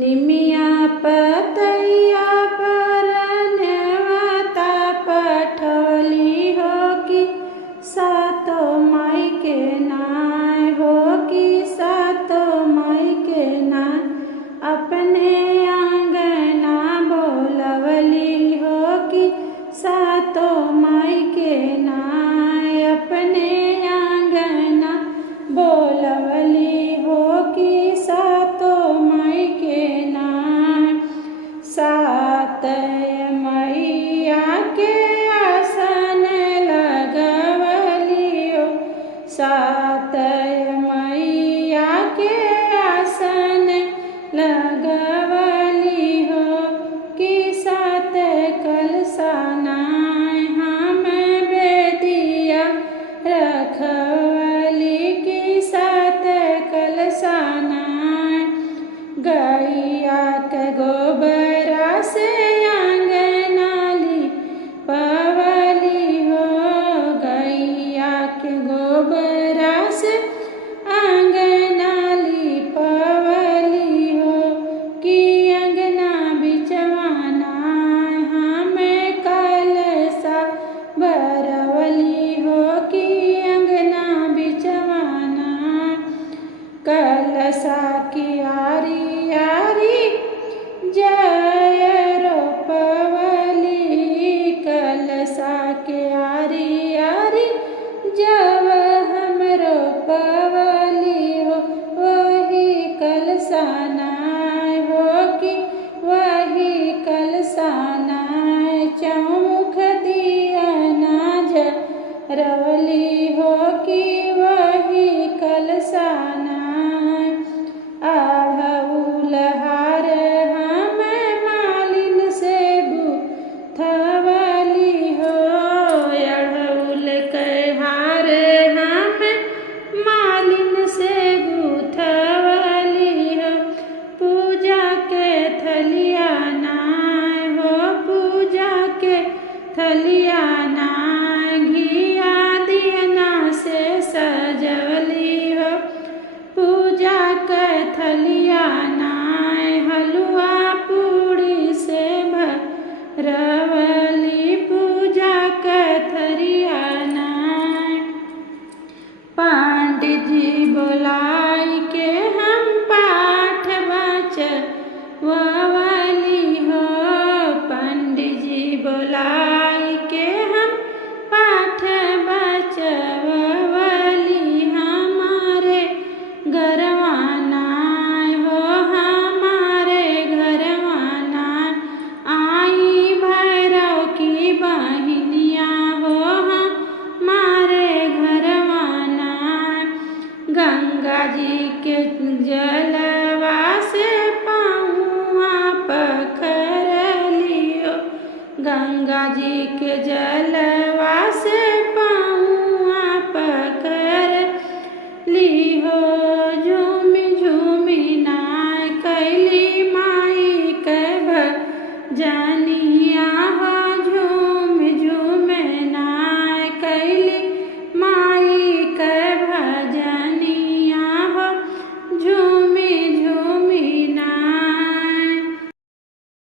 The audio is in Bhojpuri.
निमिया पतैया पर नेवता पठौली हो कि सातो माई के नाय हो कि सातो माई के नाय अपने आंगना बोलवली हो कि सातो माई के नाय अपने आंगना बोलवली हो कि सातो माई के नाय सात मैया के आसन लगवली हो सात मैया के आसन लगवली हो कि सात कलशा नाय हम बेदिया रखवली कि सात कलशा नाय गैया के गोबरा से आंगना लिपवली हो गैया के गोबरा से आंगना लिपवली हो कि अंगना बिचवाना हमें कलशा बरवली हो कि अंगना बिचवाना कलशा की आरी आरी जय रोपवली कलशा के आरी आरी जब हम रोपवली हो वही कलशा नाय हो कि वही कलशा नाय चौमुख दिया ना जरवली हो कि वही कलशा नाय अढ़ऊल हार हम मालिन से गुथवली हो अढ़ऊल के हार हम मालिन से गुथवली हो पूजा के थलिया नाय हो पूजा के थलिया नाय घिया दियना से सजवली हो पूजा के थलिया नाय हलुआ पूड़ी से भरवली पूजा के थलिया नाय पंडित जी बोलाई के हम पाठ बचवली हो पंडित जी बोलाई के हम पाठ बचवली हमारे घरवाना हो हमारे घरवाना आई भैरव की बहिनिया हो हमारे घरवाना गंगा जी के जलवा से पहुआ पखरली हो गंगा जी के जल